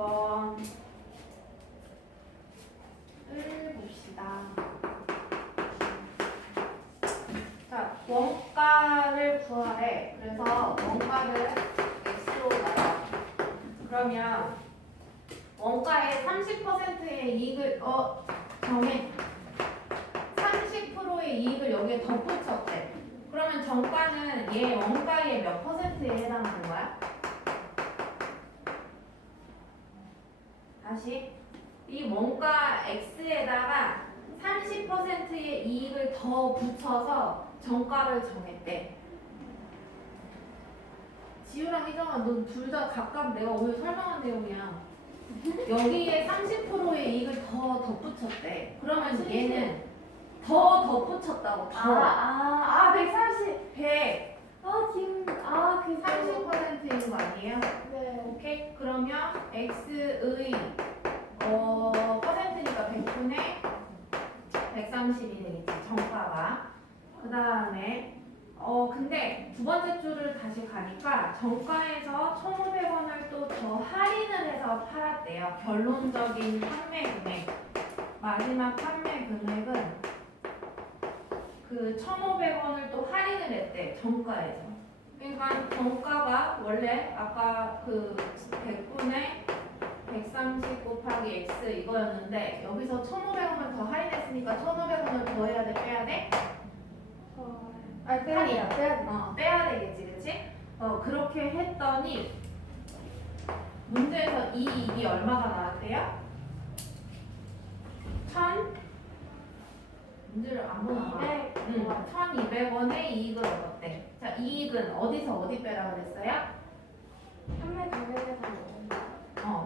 2번을 봅시다. 자, 원가를 구하래. 그래서 원가를 x로 가요. 그러면 원가의 30%의 이익을 정해 30%의 이익을 여기에 덧붙였대. 그러면 정가는 얘 원가의 몇 퍼센트에 해당하는 거야? 다시 이 원가 x에다가 30%의 이익을 더 붙여서 정가를 정했대. 지우랑 희정아, 너 둘 다 각각 내가 오늘 설명한 내용이야. 여기에 30%의 이익을 더 덧붙였대. 그러면 얘는 더 덧붙였다고. 더. 130. 100. 그 30%인 거 아니에요? 네. 오케이? 그러면 x의 퍼센트니까 100분의 130이 되겠지, 정가가. 그 다음에 근데 두 번째 줄을 다시 가니까 정가에서 1,500원을 또 더 할인을 해서 팔았대요. 결론적인 판매 금액. 마지막 판매 금액은 그 1,500원을 또 할인을 했대, 정가에서. 그러니까 정가가 원래 아까 그 100분의 130 곱하기 x 이거였는데 여기서 1,500원을 더 할인했으니까 1,500원을 더 해야 돼, 빼야 돼? 빼야 돼. 빼야 되겠지, 그치? 그렇게 했더니 문제에서 이 이익이 얼마가 나왔대요? 문제를 안 보나 봐. 1,200원의 이익을 얻었대. 자, 이익은 어디서 어디 빼라 그랬어요? 판매 가격에서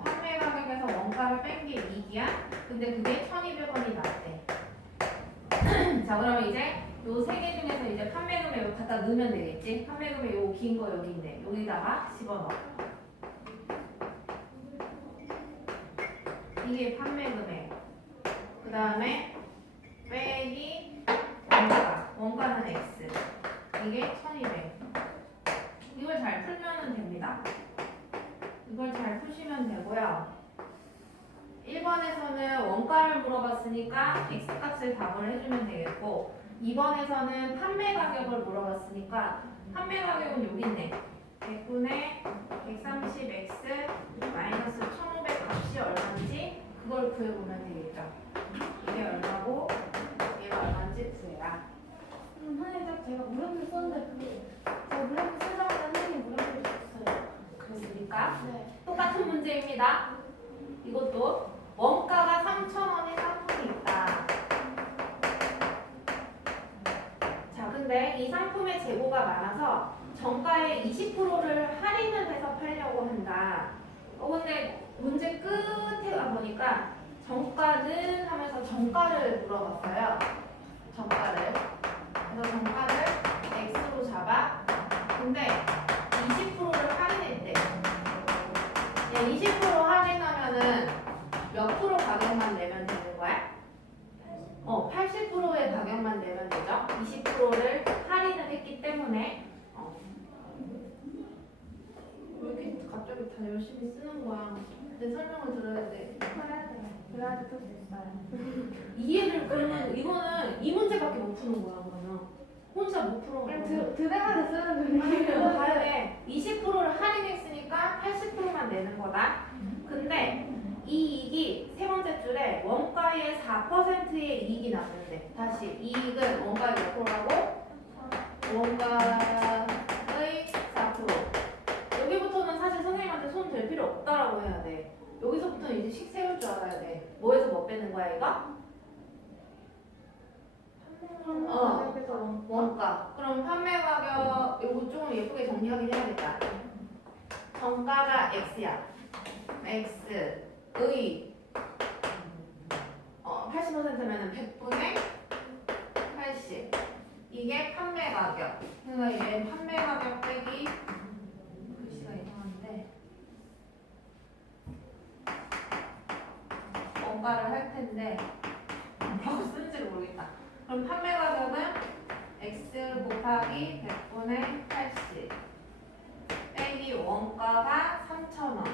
판매 가격에서 원가를 뺀 게 이익이야. 근데 그게 1,200원이 나왔대. 자, 그러면 이제 요 세 개 중에서 이제 판매 금액을 갖다 넣으면 되겠지? 판매 금액 요 긴 거 여기 있네. 여기다가 집어넣어. 이게 판매 금액. 그 다음에 빼기 원가는 x. 이게 1,200. 이걸 잘 풀면 됩니다. 이걸 잘 푸시면 되고요. 1번에서는 원가를 물어봤으니까 x값을 답을 해주면 되겠고 2번에서는 판매 가격을 물어봤으니까 판매 가격은 여기 있네. 100분의 130x 마이너스 1,500 값이 얼마인지 그걸 구해보면 되겠죠. 이게 얼마고 얘가 얼마인지 구해라. 선생님, 제가 물음표 썼는데 제가 물음표 쓰자마자 선생님 물음표 줬어요. 그렇습니까? 네. 똑같은 문제입니다. 이것도 원가가 3,000원의 상품이 있다. 자, 근데 이 상품의 재고가 많아서 정가의 20%를 할인을 해서 팔려고 한다. 근데 문제 끝에 가보니까 정가는 하면서 정가를 물어봤어요. 정가를. 그래서 정가를 x로 잡아. 근데 20%를 할인했대. 20% 할인하면은 몇 프로 가격만 내면 되는 거야? 80%의 가격만 내면 되죠. 20%를 할인을 했기 때문에 왜 이렇게 갑자기 다 열심히 쓰는 거야? 내 설명을 들어야 돼. 해야 돼요. 그래야지 풀 수 있어요. 이해를 그러면 이거는 이 문제밖에 못 푸는 거야. 그러면 혼자 못 풀어. 들어가서 쓰는 거예요. 봐야 돼. 20%를 할인했으니까 80%만 내는 거다. 근데 이 이익이 세 번째 줄에 원가의 4%의 이익이 났는데 다시 이익은 원가의 몇 프로라고? 원가의 4%. 여기부터는 사실 선생님한테 손 댈 필요 없다라고 해야 돼. 여기서부터는 이제 식 세울 줄 알아야 돼. 뭐에서 뭐 빼는 거야 이거? 원가. 그럼 판매 가격 요거 조금 예쁘게 정리하긴 해야겠다. 정가가 x야. x의 80%면은 100분의 80. 이게 판매 가격. 그러니까 얘 판매 가격 빼기 글씨가 이상한데 원가를 할 텐데 뭐라고 쓰는지를 모르겠다. 그럼 판매 가격은 x 곱하기 100분의 80 빼기 원가가 3,000원.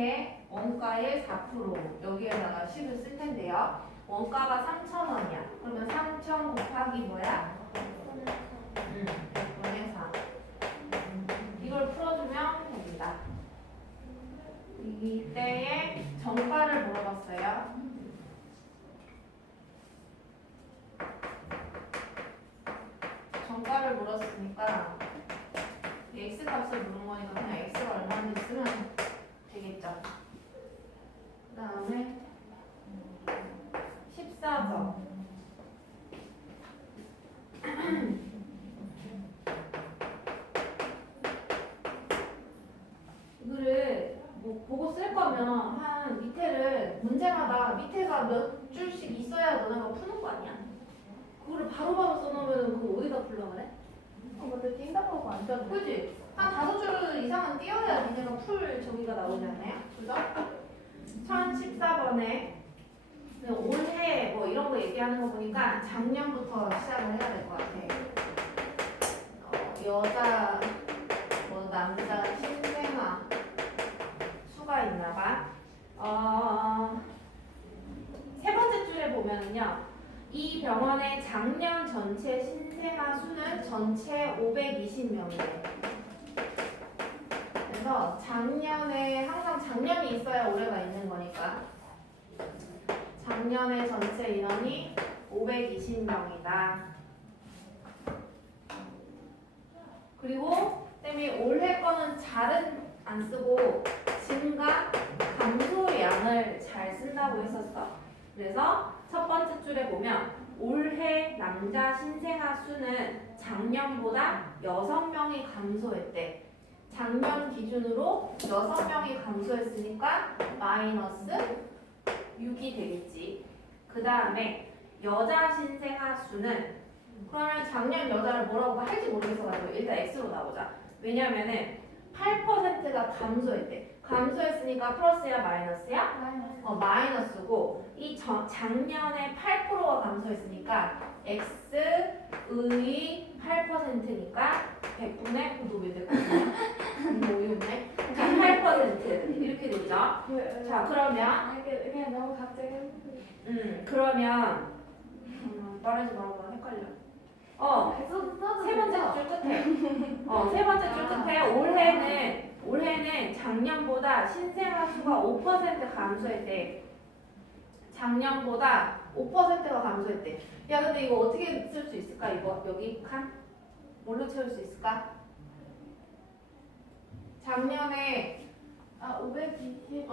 게 원가의 4% 여기에다가 10을 쓸 텐데요. 원가가 3,000원이야. 그러면 3,000 곱하기 뭐야? 100분의 4. 이걸 풀어주면 됩니다. 이때에 정가를 물어봤어요. 정가를 물었으니까 x 값을 물은 거니까 그냥 x가 얼마인지 쓰면 되겠죠. 그 다음에 14번. 이거를 뭐 보고 쓸 거면 한 문제마다 밑에가 몇 줄씩 있어야 너네가 푸는 거 아니야? 그거를 바로바로 써놓으면 그거 어디다 풀려 그래? 근데 뛴다고 안 떴네. 그지? 한 5줄 이상은 띄워야 니네가 풀 저기가 나오지 않아요? 그죠? 1014번에 올해 뭐 이런 거 얘기하는 거 보니까 작년부터 시작을 해야 될 것 같아. 여자, 뭐 남자, 신생아 수가 있나 봐. 세 번째 줄에 보면은요. 이 병원의 작년 전체 신생아 수는 전체 520명이에요. 그래서 작년에 항상 작년이 있어야 올해가 있는 거니까 작년에 전체 인원이 520명이다. 그리고 때문에 올해 거는 잘은 안 쓰고 증가, 감소량을 잘 쓴다고 했었어. 그래서 첫 번째 줄에 보면 올해 남자 신생아 수는 작년보다 6명이 감소했대. 작년 기준으로 6명이 감소했으니까 마이너스 6이 되겠지. 그 다음에 여자 신생아 수는 그러면 작년 여자를 뭐라고 할지 모르겠어가지고 일단 X로 나오자. 왜냐면은 8%가 감소했대. 감소했으니까 플러스야 마이너스야? 마이너스고 이 작년에 8%가 감소했으니까 X의 8%니까 100분의 너왜 됐거든요? 어이없네. 8% 이렇게 되죠. 자 그러면 그냥 너무 갑자기 그러면 말하지 말아봐 헷갈려. 세 번째 줄 끝에 세 번째 줄 끝에 올해는 작년보다 신생아 수가 5% 감소했대. 작년보다 5%가 감소했대. 야 근데 이거 어떻게 쓸 수 있을까? 이거 여기 칸 뭘로 채울 수 있을까? 작년에 520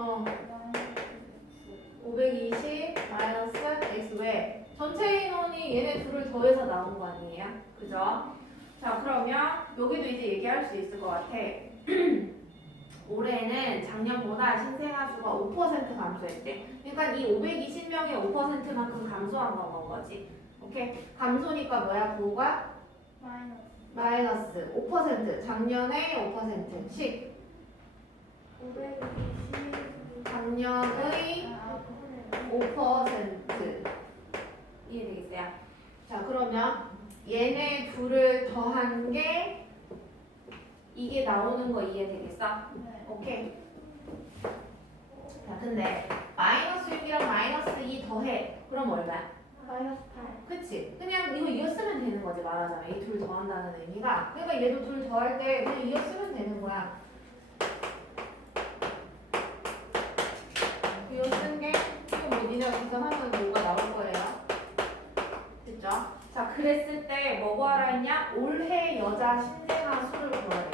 520 마이너스 x 왜? 전체 인원이 얘네 둘을 더해서 나온 거 아니에요? 그죠? 자 그러면 여기도 이제 얘기할 수 있을 것 같아. 올해는 작년보다 신생아 수가 5% 감소했대. 그러니까 이 520명의 5%만큼 감소한 건 거지. 오케이? 감소니까 뭐야? 부호가? 마이너스 5%. 작년에 5%씩 520 작년의 5% 이해되겠어요? 자 그러면 얘네 둘을 더한 게 이게 나오는 거 이해되겠어? 오케이. 자 근데 마이너스 6이랑 마이너스 2 더해. 그럼 얼마야? 마이너스 8. 그치? 그냥 이거 쓰면 되는 거지 말하자면 이 둘 더한다는 의미가. 그러니까 얘도 둘 더할 때 그냥 이거 쓰면 되는 거야. 이거 쓴 게 이거 뭐 니네가 계산하면 뭐가 나올 거예요. 됐죠? 자 그랬을 때 뭐 구하라 했냐? 올해 여자 신생아 수를 구하래.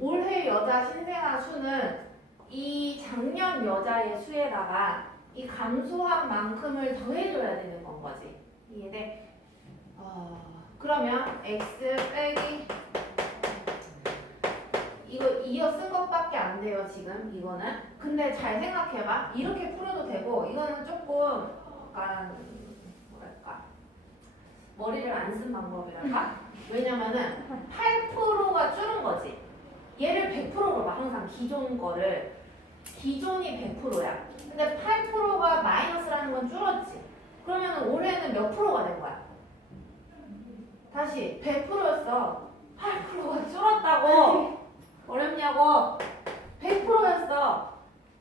올해 여자 신생아 수는 이 작년 여자의 수에다가 이 감소한 만큼을 더해줘야 되는 건 거지. 이해돼? 그러면 x 빼기 이거 이어 쓴 것밖에 안 돼요 지금 이거는. 근데 잘 생각해봐. 이렇게 풀어도 되고 이거는 조금 약간 뭐랄까 머리를 안 쓴 방법이랄까? 왜냐면은 8%가 줄은 거지. 얘를 100%로 봐. 항상 기존 거를 기존이 100%야. 근데 8%가 마이너스라는 건 줄었지. 그러면 올해는 몇 프로가 된 거야? 다시 100%였어. 8%가 줄었다고. 어렵냐고. 100%였어.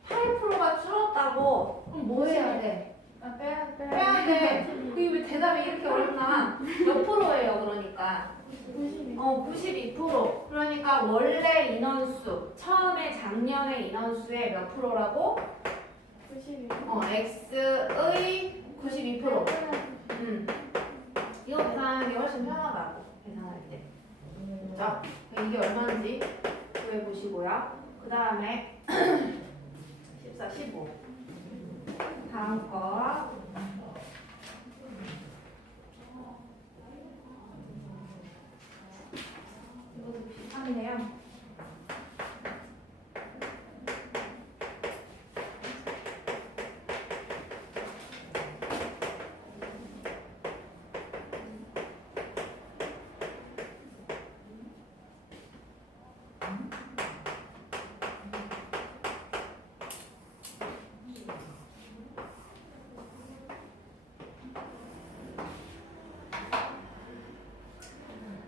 8%가 줄었다고. 그럼 뭐 해야 돼? 아, 빼야 빼야 돼. 그게 왜 대답이 이렇게 어렵나? 몇 프로예요, 그러니까? 92. 92%. 그러니까 원래 인원수, 처음에 작년의 인원수의 몇 프로라고? 92. X의 92%. 이거 계산하는 게 훨씬 편하다고, 계산할 때. 자, 이게 얼마인지 구해보시고요. 그 다음에 14, 15. 다음 거. 이것도 비슷한데요.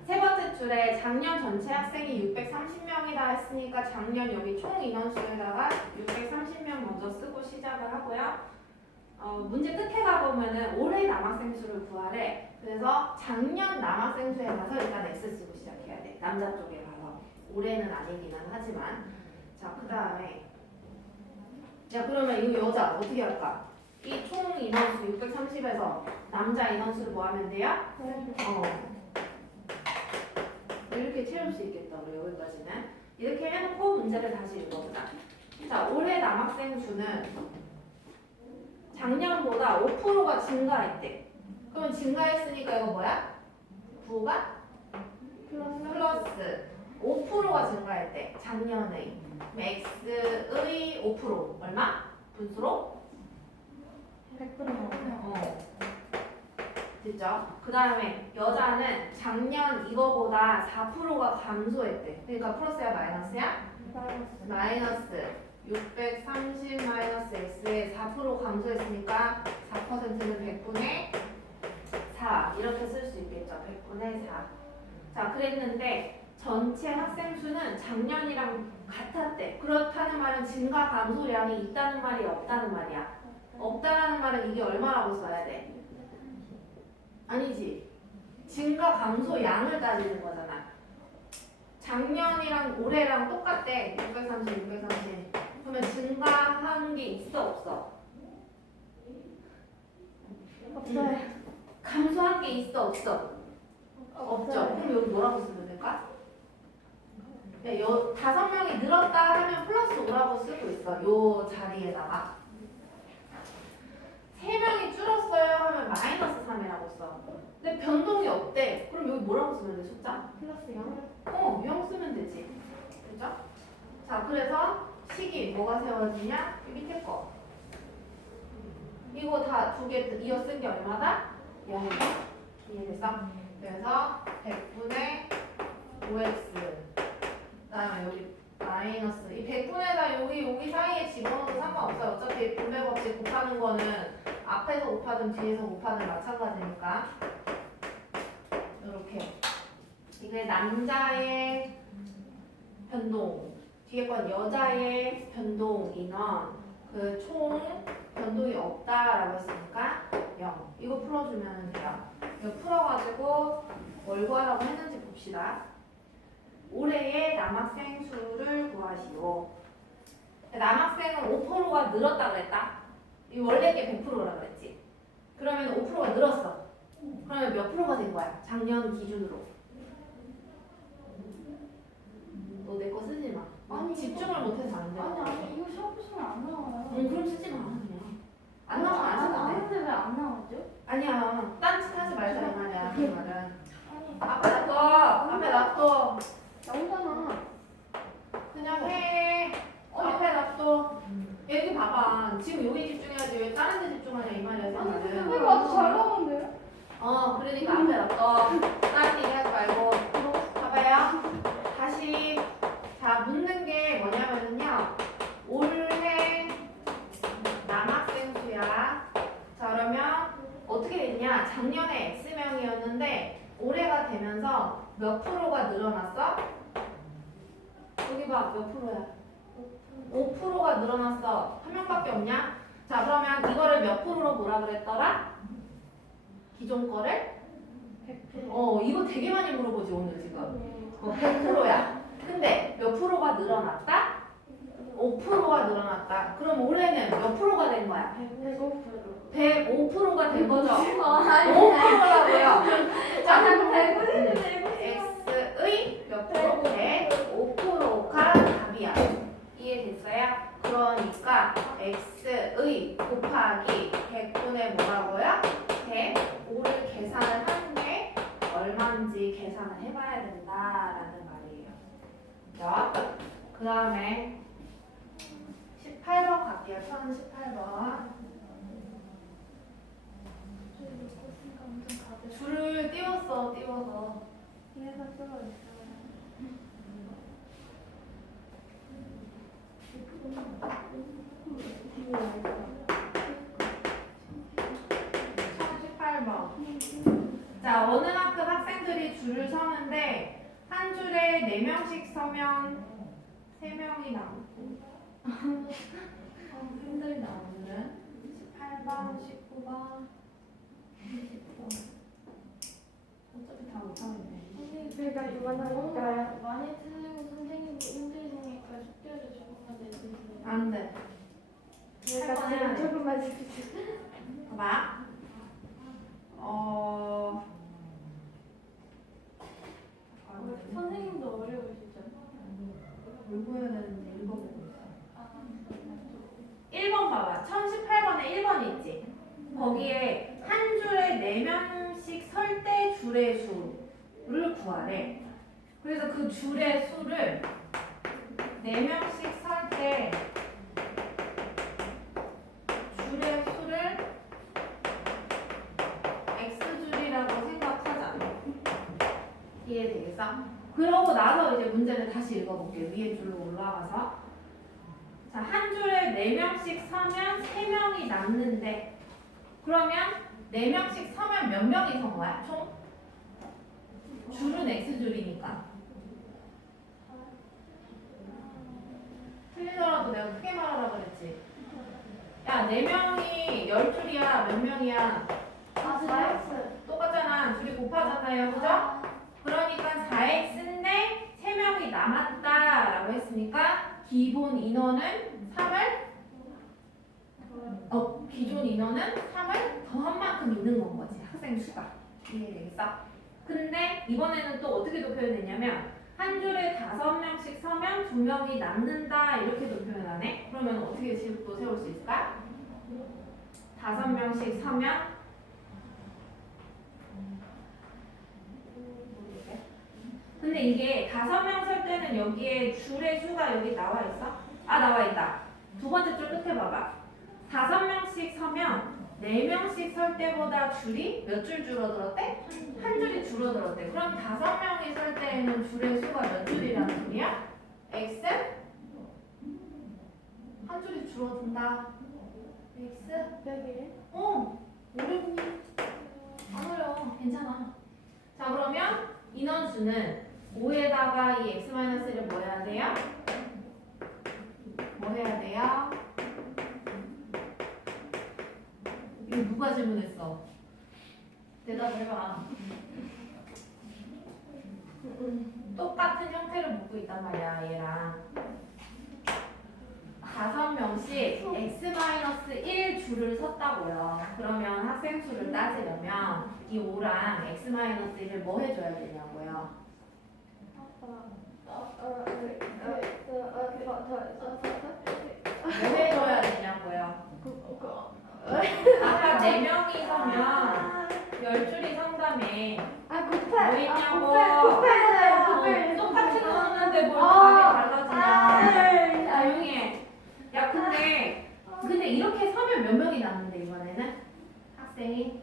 세 번째 줄에 작년 전체 학생이 630명이다 했으니까 작년 여기 총 인원수에다가 630명 먼저 쓰고 시작을 하고요. 문제 끝에 가보면은 올해 남학생 수를 구하래. 그래서 작년 남학생 수에 가서 일단 X 쓰고 시작해야 돼. 남자 쪽에 가서. 올해는 아니기는 하지만. 자, 그 다음에. 자, 그러면 이 여자 어떻게 할까? 이 총 인원수 630에서 남자 인원수를 뭐 하면 돼요? 이렇게 채울 수 있겠다. 우리 여기까지는. 이렇게 해놓고 문제를 다시 읽어보자. 자, 올해 남학생 수는 작년보다 5%가 증가했대. 그러면 증가했으니까 이거 뭐야? 9가 플러스 5%가 증가했대. 작년의 X의 5% 얼마? 분수로? 100%. 됐죠? 그 다음에 여자는 작년 이거보다 4%가 감소했대. 그러니까 플러스야 마이너스야? 마이너스 630 마이너스 x에 4% 감소했으니까 4%는 100분의 4 이렇게 쓸 수 있겠죠. 100분의 4. 자, 그랬는데 전체 학생 수는 작년이랑 같았대. 그렇다는 말은 증가 감소량이 있다는 말이 없다는 말이야. 없다라는 말은 이게 얼마라고 써야 돼? 아니지. 증가 감소 양을 따지는 거잖아. 작년이랑 올해랑 똑같대. 630, 630. 그러면 증가한 게 있어, 없어? 없어요. 감소한 게 있어, 없어? 없죠. 그럼 여기 뭐라고 쓰면 될까? 야, 5명이 늘었다 하면 플러스 5라고 쓰고 있어. 요 자리에다가. 3명이 줄었어요 하면 마이너스 3이라고 써. 근데 변동이 없대. 그럼 여기 뭐라고 쓰면 돼, 숫자? 플러스 0. 0 쓰면 되지. 그죠? 자, 그래서 식이 뭐가 세워지냐? 이 밑에 거. 이거 다 두 개 이어 쓴 게 얼마다? 0이다. 이해됐어? 그래서 100분의 5x. 그 다음에 여기 마이너스. 이 100분의 4 여기 사이에 집어넣어도 상관없어요. 어차피 분배 법칙 곱하는 거는 앞에서 곱하든 뒤에서 곱하든 마찬가지니까. 이렇게. 이게 남자의 변동, 뒤에 건 여자의 변동 인원, 그 총 변동이 없다라고 했으니까 0. 이거 풀어주면 돼요. 이거 풀어가지고 뭘 구하라고 했는지 봅시다. 올해의 남학생 수를 구하시오. 남학생은 5%가 늘었다 그랬다. 이 원래 게 100%라 그랬지. 그러면 5%가 늘었어. 그러면 몇 프로가 된 거야? 작년 기준으로. 너 내 거 쓰지 마. 아니, 집중을 못해서 안 돼. 아니 이거 시험 보시면 안 나와요. 그럼 쓰지 마 그냥. 안 나오면 안 써도 돼. 아는데 왜 안 나오죠? 아니야. 딴짓 하지 말자 이 말이야. 그 말은. 아니 앞에 놔둬. 앞에 놔둬. 나오잖아. 그냥 해. 앞에 놔둬. 여기 봐봐. 지금 여기 집중해야지 왜 다른 데 집중하냐 이 말이야. 이 아니 말은. 근데 왜 아주 잘 나오는데요? 그러니까 앞에 놔둬. 다른 얘기 하지 말고. 봐봐요. 다시. 자, 묻는 게 뭐냐면요. 올해 남학생 수야. 자, 그러면 어떻게 됐냐? 작년에 X명이었는데 올해가 되면서 몇 프로가 늘어났어? 여기 봐, 몇 프로야? 5%가 늘어났어. 한 명밖에 없냐? 자, 그러면 이거를 몇 프로로 뭐라 그랬더라? 기존 거를? 100%. 이거 되게 많이 물어보지, 오늘 지금. 100%야. 근데 몇 프로가 늘어났다? 5%가 늘어났다. 그럼 올해는 몇 프로가 된 거야? 105%. 105%가 된 거죠? 아니. 5%라고요. 자, 자꾸 100%. X의 몇 프로? 105%가 답이야. 이해됐어요? 그러니까 X의 곱하기 100분의 뭐라고요? 105를 계산을 하는데 얼마인지 계산을 해봐야 된다라는 말이에요. 자, 그 다음에 18번 갈게요. 1018번. 줄을 띄웠어, 띄워서. 뒤에서 쓰고 있어요. 1018번. 자, 어느 학급 학생들이 줄을 서는데 한 줄에 4명씩 서면 3명이 남고 힘들다 오늘은. 18번, 19번, 20번. 어차피 다 못하겠네. 선생님, 제가 이만할까요? 많이 틀리고 선생님도 힘드시니까 숙제를 조금만 내주세요. 안 돼. 제가 할 거야. 지금 조금만 해주세요. 봐봐. 선생님도 어려우시죠? 읽어야 되는데 읽어보고 있어. 1번 봐봐. 1018번에 1번 있지? 거기에 한 줄에 4명씩 설 때 줄의 수를 구하래. 그래서 그 줄의 수를 4명씩 설 때 줄의 수를 X줄이라고 생각하자. 이해되겠어? 그러고 나서 이제 문제를 다시 읽어볼게요. 위에 줄로 올라가서. 자, 한 줄에 4명씩 서면 3명이 남는데, 그러면 4명씩 서면 몇 명이 선 거야? 총? 줄은 X줄이니까. 틀리더라도 내가 크게 말하라 그랬지. 야, 4명이 10줄이야. 몇 명이야? 4X. 똑같잖아. 줄이 곱하잖아요. 그죠? 그러니까 4x인데 3명이 남았다라고 했으니까 기본 인원은 3을 기존 인원은 3을 더한 만큼 있는 건 거지. 학생 수가. 이해되겠어? 근데 이번에는 또 어떻게도 표현했냐면 한 줄에 5명씩 서면 2명이 남는다 이렇게도 표현하네. 그러면 어떻게 또 세울 수 있을까? 5명씩 서면 근데 이게 5명 설 때는 여기에 줄의 수가 여기 나와 있어? 나와 있다. 두 번째 줄 끝에 봐봐. 5명씩 서면 4명씩 설 때보다 줄이 몇 줄 줄어들었대? 한 줄이 줄어들었대. 그럼 5명이 설 때에는 줄의 수가 몇 줄이라는 소리야? X? 한 줄이 줄어든다. X? 여기. 어렵니? 안 어려워. 괜찮아. 자, 그러면 인원수는 5에다가 이 x-1을 뭐 해야 돼요? 뭐 해야 돼요? 이거 누가 질문했어? 대답을 해봐. 똑같은 형태를 묻고 있단 말이야, 얘랑. 5명씩 x-1 줄을 섰다고요. 그러면 학생 수를 따지려면 이 5랑 x-1을 뭐 해줘야 되냐고요. 뭐 해줘야 되냐고요. 아까 4명이 서면 10줄이 선다며. 뭐 있냐고. 똑같은 거 썼는데 뭘 답이 달라지냐. 조용히 해. 야, 근데 이렇게 서면 몇 명이 남는데 이번에는? 학생이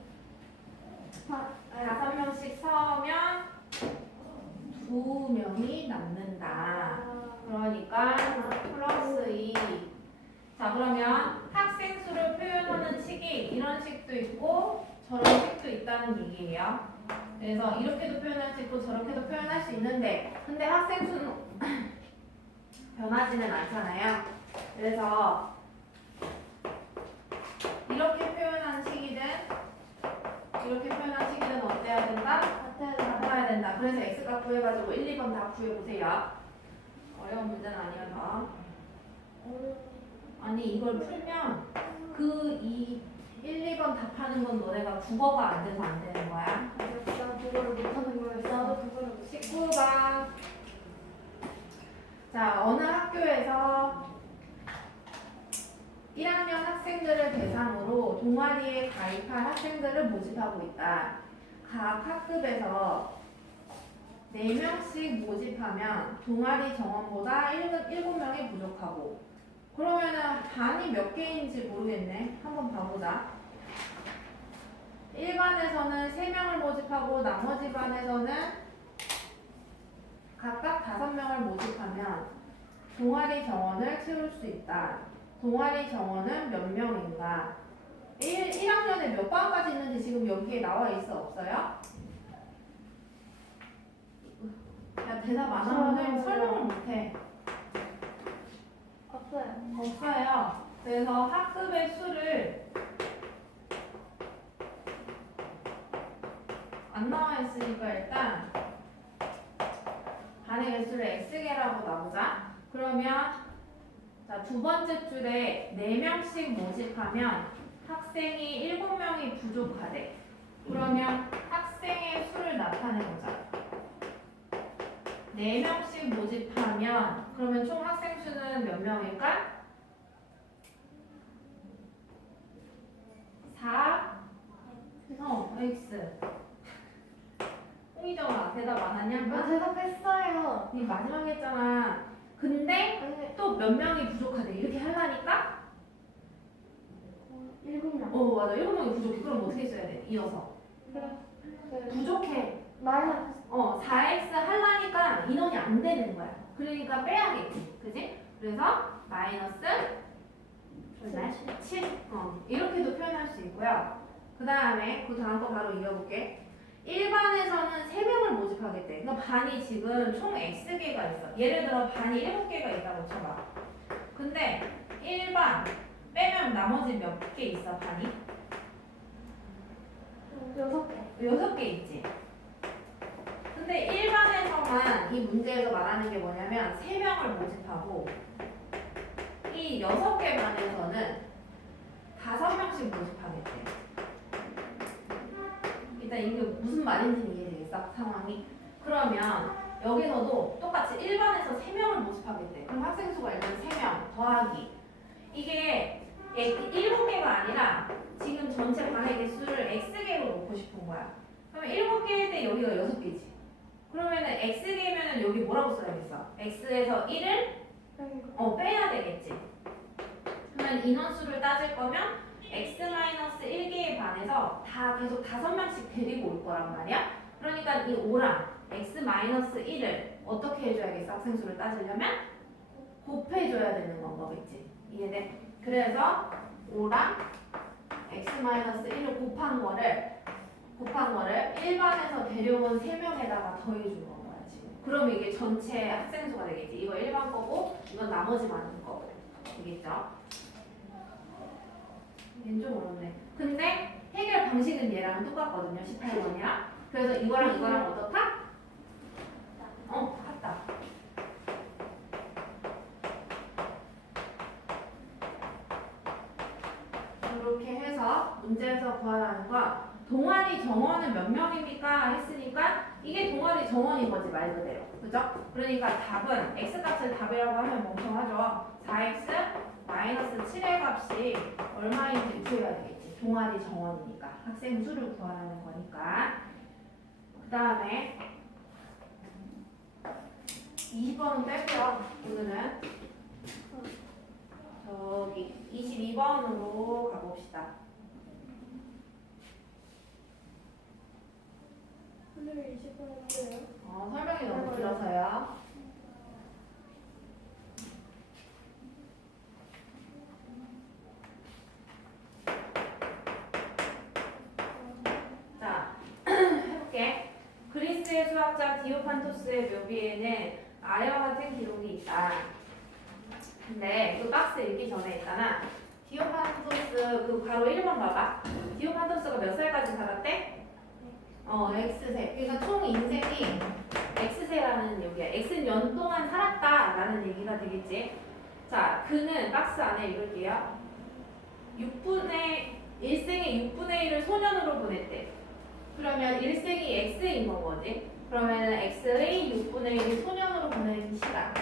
5명씩 서면 2명이 남는다. 그러니까 플러스 2. 자, 그러면 학생 수를 표현하는 식이 이런 식도 있고 저런 식도 있다. 있다는 얘기예요. 그래서 이렇게도 표현할 수 있고 저렇게도 표현할 수 있는데 근데 학생 수는 변하지는 않잖아요. 그래서 이렇게 표현한 식이든 이렇게 표현한 식이든 어때야 된다? 같아야 된다. 그래서 x값 구해가지고 1, 2번 다 구해보세요. 어려운 문제는 아니어서. 아니 이걸 풀면 그 1, 2번 답하는 건 너네가 국어가 안 돼서 안 되는 거야. 나 그거를 못하는 거였어. 나도 그거를 못. 19번. 자, 어느 학교에서 1학년 학생들을 대상으로 동아리에 가입할 학생들을 모집하고 있다. 각 학급에서 4명씩 모집하면 동아리 정원보다 7명이 부족하고 그러면은 반이 몇 개인지 모르겠네. 한번 봐보자. 1반에서는 3명을 모집하고 나머지 반에서는 각각 5명을 모집하면 동아리 정원을 채울 수 있다. 동아리 정원은 몇 명인가? 1학년에 몇 반까지 있는지 지금 여기에 나와 있어? 없어요? 야, 대답 안 하면 설명을 못해. 없어요. 없어요. 그래서 학급의 수를 안 나와 있으니까 일단 반의 개수를 x개라고 나오자. 그러면 자, 두 번째 줄에 4명씩 모집하면 학생이 7명이 부족하대. 그러면 학생의 수를 나타내보자. 4명씩 모집하면 그러면 총 학생 수는 몇 명일까? 4 x. 홍희정아 대답 안 하냐? 나 대답했어요. 네 마지막에 했잖아. 근데 아니, 또 몇 명이 부족하대. 이렇게 하려니까 7명. 맞아. 7명이 부족해. 그럼 어떻게 써야 돼? 이어서. 그래. 부족해. 마이너스. 4x 하려니까 인원이 안 되는 거야. 그러니까 빼야겠지. 그지? 그래서 마이너스 7. 이렇게도 표현할 수 있고요. 그 다음에 그 다음 거 바로 이어볼게. 1반에서는 3명을 모집하겠대. 그러니까 반이 지금 총 x개가 있어. 예를 들어 반이 7개가 있다고 쳐봐. 근데 1반 빼면 나머지 몇 개 있어 반이? 6개. 6개 있지. 근데 1반에서만 이 문제에서 말하는 게 뭐냐면 3명을 모집하고 이 6개 반에서는 5명씩 모집하겠대. 일단 이게 무슨 말인지는 이해되겠어? 상황이. 그러면 여기서도 똑같이 1반에서 3명을 모집하겠대. 그럼 학생 수가 일단 3명 더하기. 이게 7개가 아니라 지금 전체 반의 개수를 x개로 놓고 싶은 거야. 그러면 7개일 때 여기가 6개지. 그러면은 x개면은 여기 뭐라고 써야겠어? x에서 1을 빼야 되겠지. 그러면 인원수를 따질 거면 x-1개의 반에서 다 계속 5명씩 데리고 올 거란 말이야. 그러니까 이 5랑 x-1을 어떻게 해줘야겠어? 학생수를 따지려면 곱해줘야 되는 건 거겠지. 이해돼? 그래서 5랑 x-1을 곱한 거를 1반에서 데려온 3명에다가 더해준 건 거야 지금. 그럼 이게 전체 학생 수가 되겠지. 이거 1반 거고 이건 나머지 많은 거고 되겠죠? 얘는 좀 어렵네. 근데 해결 방식은 얘랑 똑같거든요. 18번이랑. 그래서 이거랑 이거랑 어떻다? 같다. 이렇게 해서 문제에서 구하라는 거. 동아리 정원은 몇 명입니까? 했으니까 이게 동아리 정원인 거지 말 그대로. 그죠? 그러니까 답은 x값을 답이라고 하면 멍청하죠. 4x 마이너스 7의 값이 얼마인지 구해야 되겠지. 동아리 정원이니까. 학생 수를 구하라는 거니까. 그 다음에 20번은 빼고요. 오늘은 저기 22번으로 가봅시다. 선생님 20분 했어요. 설명이 너무 길어서요. 자, 과학자 디오판토스의 묘비에는 아래와 같은 기록이 있다. 근데 그 박스 읽기 전에 있잖아. 디오판토스 그 바로 1번 봐봐. 디오판토스가 몇 살까지 살았대? X세. 그러니까 총 인생이 X세라는 얘기야. X는 년 동안 살았다라는 얘기가 되겠지. 자, 그는 박스 안에 읽을게요. 1생의 6분의 1을 소년으로 보냈대. 그러면 일생이 X인 건 거지. 그러면 X의 6분의 1이 소년으로 보낸 시간.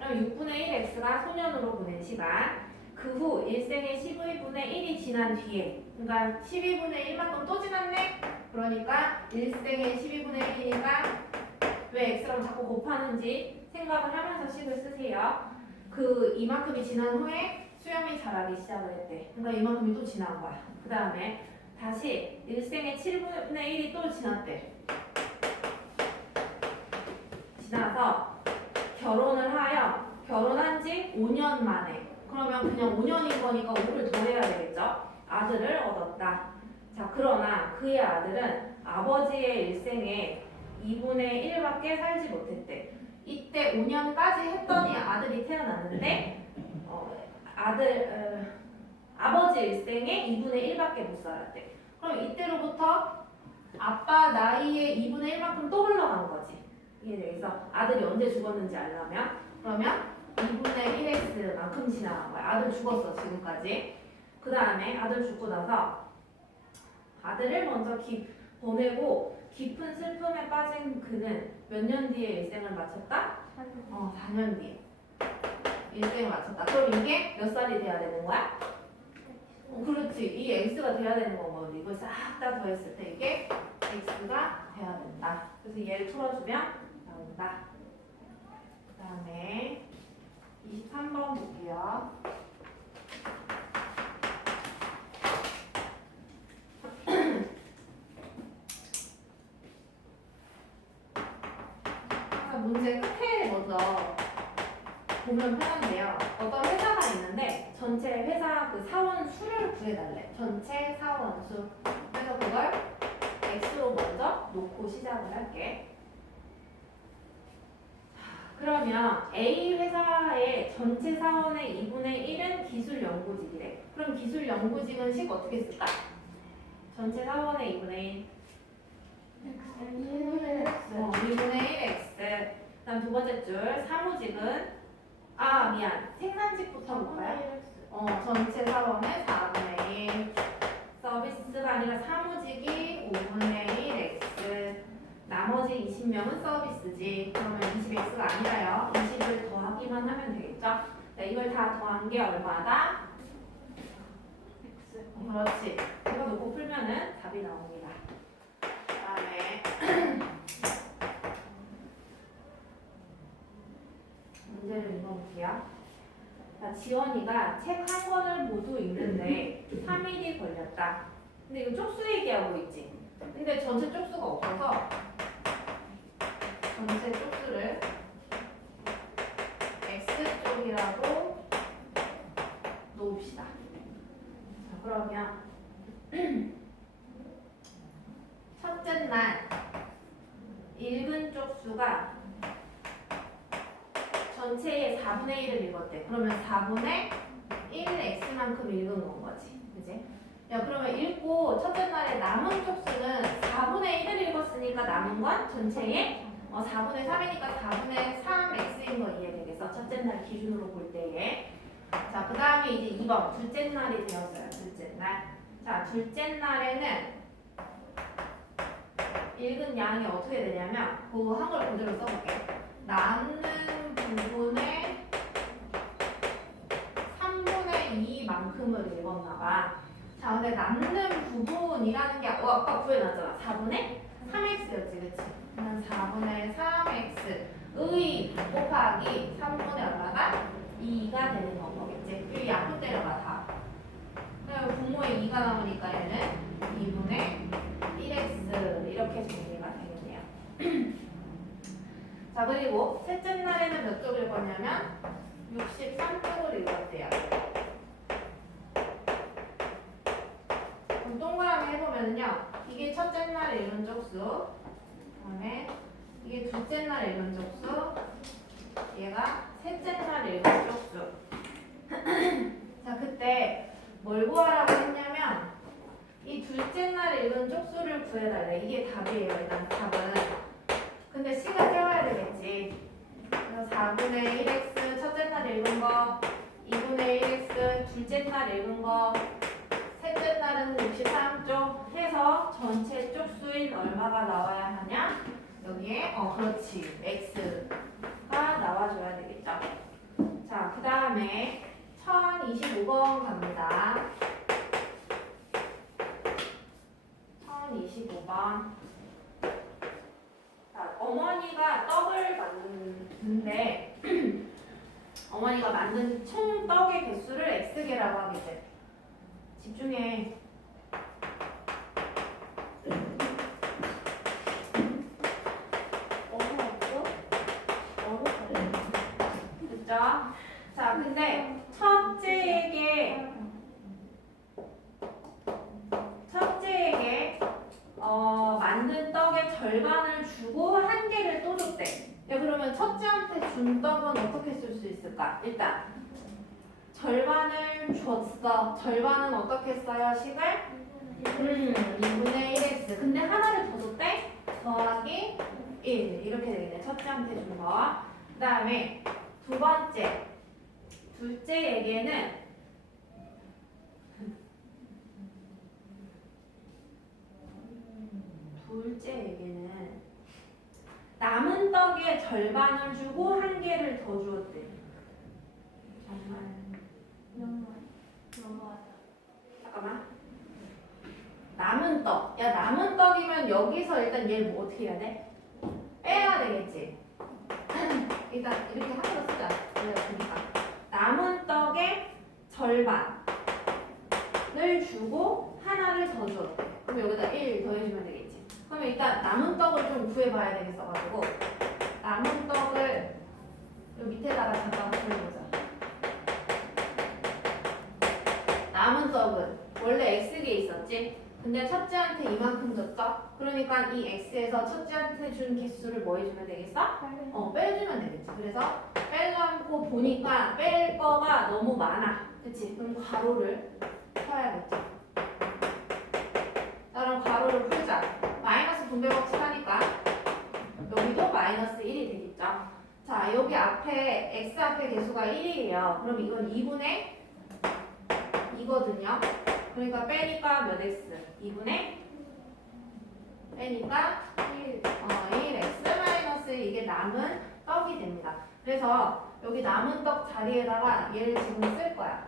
그럼 6분의 1 X가 소년으로 보낸 시간. 그 후 일생의 12분의 1이 지난 뒤에, 그러니까 12분의 1만큼 또 지났네? 그러니까 일생의 12분의 1이니까 왜 X랑 자꾸 곱하는지 생각을 하면서 식을 쓰세요. 그 이만큼이 지난 후에 수염이 자라기 시작을 했대. 그러니까 이만큼이 또 지난 거야. 그 다음에 다시 일생의 7분의 1이 또 지났대. 지나서 결혼을 하여 결혼한 지 5년 만에, 그러면 그냥 5년인 거니까 5를 더해야 되겠죠? 아들을 얻었다. 자, 그러나 그의 아들은 아버지의 일생에 2분의 1밖에 살지 못했대. 이때 5년까지 했더니 아들이 태어났는데 아버지 일생에 2분의 1밖에 못 살았대. 그럼 이때로부터 아빠 나이의 2분의 1만큼 또 흘러간 거지. 이해되겠어? 아들이 언제 죽었는지 알려면, 그러면 2분의 1x만큼 지나간 거야. 아들 죽었어 지금까지. 그 다음에 아들 죽고 나서 아들을 먼저 보내고 깊은 슬픔에 빠진 그는 몇 년 뒤에 일생을 마쳤다? 4년 뒤에 일생을 마쳤다. 그럼 이게 몇 살이 돼야 되는 거야? 그렇지. 이 x가 돼야 되는 거거든. 이걸 싹 다 더했을 때 이게 x가 돼야 된다. 그래서 얘를 풀어주면 나온다. 그 다음에 23번 볼게요. 문제 끝에 먼저 보면 편한데요. 어떤 회사가 있는데 전체 회사 그 사원 수를 구해달래. 전체 사원 수. 그래서 그걸 x로 먼저 놓고 시작을 할게. 그러면 A 회사의 전체 사원의 2분의 1은 기술 연구직이래. 그럼 기술 연구직은 식 어떻게 쓸까? 전체 사원의 2분의 1. 2분의 1 x. 그다음 두 번째 줄 사무직은 생산직부터 볼까요? 전체 사원의 4분의 1. 서비스가 아니라 사무직이 5분의 1 x. 나머지 20명은 서비스지. 그러면 20x가 아니라요. 20을 더하기만 하면 되겠죠? 네, 이걸 다 더한 게 얼마다? x. 그렇지. 이거 놓고 풀면은 답이 나옵니다. 그 다음에 문제를 읽어볼게요. 자, 지원이가 책 한 권을 모두 읽는데 3일이 걸렸다. 근데 이거 쪽수 얘기하고 있지. 근데 전체 쪽수가 없어서 전체 쪽수를 X쪽이라고 놓읍시다. 자, 그러면 첫째 날 읽은 쪽수가 전체의 4분의 1을 읽었대. 그러면 4분의 1x만큼 읽은 건 거지. 그지? 야, 그러면 읽고 첫째 날에 남은 쪽수는 4분의 1을 읽었으니까 남은 건 전체의 4분의 3이니까 4분의 3x인 거 이해되겠어? 첫째 날 기준으로 볼 때에. 자, 그 다음에 이제 2번. 둘째 날이 되었어요. 둘째 날. 자, 둘째 날에는 읽은 양이 어떻게 되냐면 그 한글 그대로 써볼게. 남는 부분의 3분의 2만큼을 읽었나봐. 자, 근데 남는 부분이라는 게 아까 구해놨잖아. 4분의 3x였지, 그치? 그럼 4분의 3x의 곱하기 3분의 얼마가? 2가 되는 건 거겠지? 여기 약분 때려봐, 다. 그럼 분모에 2가 나오니까 얘는 2분의 1x 이렇게 정리가 되겠네요. 자, 그리고 셋째 날에는 몇 쪽을 읽었냐면 63쪽을 읽었대요. 그럼 동그라미 해보면요. 이게 첫째 날 읽은 쪽수, 그다음에 이게 둘째 날 읽은 쪽수, 얘가 셋째 날 읽은 쪽수. 자, 그때 뭘 구하라고 했냐면 이 둘째 날 읽은 쪽수를 구해달래. 이게 답이에요. 일단 답은. 근데 시간 세워야 되겠지. 그래서 4분의 1x 첫째 날 읽은 거, 2분의 1x 둘째 날 읽은 거, 셋째 날은 63쪽 해서 전체 쪽수인 얼마가 나와야 하냐? 여기에 그렇지. x가 나와줘야 되겠죠. 자, 그 다음에 1025번 갑니다. 1025번. 자, 어머니가 떡을 만드는데 어머니가 만든 총 떡의 개수를 x개라고 하겠대. 집중해. 됐죠? 자, 근데 첫째에게 만든 떡의 절반을 주고 한 개를 또 줬대. 야, 그러면 첫째한테 준 떡은 어떻게 쓸 수 있을까? 일단 절반을 줬어. 절반은 어떻게 써요? 식을? 2분의 1x. 근데 하나를 더 줬대? 더하기 1. 이렇게 되겠네. 첫째한테 준 거. 그 다음에 두 번째. 둘째에게는 남은 떡의 절반을 주고 한 개를 더 주었대. 정말. 잠깐만. 남은 떡. 야, 남은 떡이면 여기서 일단 얘 뭐 어떻게 해야 돼? 빼야 되겠지. 일단 이렇게 한번 쓰자. 그러니까 남은 떡의 절반을 주고 하나를 더 줘. 그럼 여기다 1 더해주면 되겠지. 그러면 일단 남은 떡을 좀 구해봐야 되겠어가지고 남은 떡을 요 밑에다가 잠깐 붙여보자. 남은 떡은 원래 x개 있었지? 근데 첫째한테 이만큼 줬죠? 그러니까 이 x에서 첫째한테 준 개수를 뭐 해주면 되겠어? 빼주면 되겠지. 그래서 빼려고 보니까 뺄 거가 너무 많아. 그치? 그럼 괄호를 펴야겠죠. 자, 그럼 괄호를 풀자. 마이너스 분배 법칙 하니까 여기도 마이너스 1이 되겠죠. 자, 여기 앞에 x 앞에 개수가 1이에요. 그럼 이건 2분의 2거든요. 그러니까 빼니까 몇 x? 2분의 빼니까 1x-1 이게 남은 떡이 됩니다. 그래서 여기 남은 떡 자리에다가 얘를 지금 쓸 거야.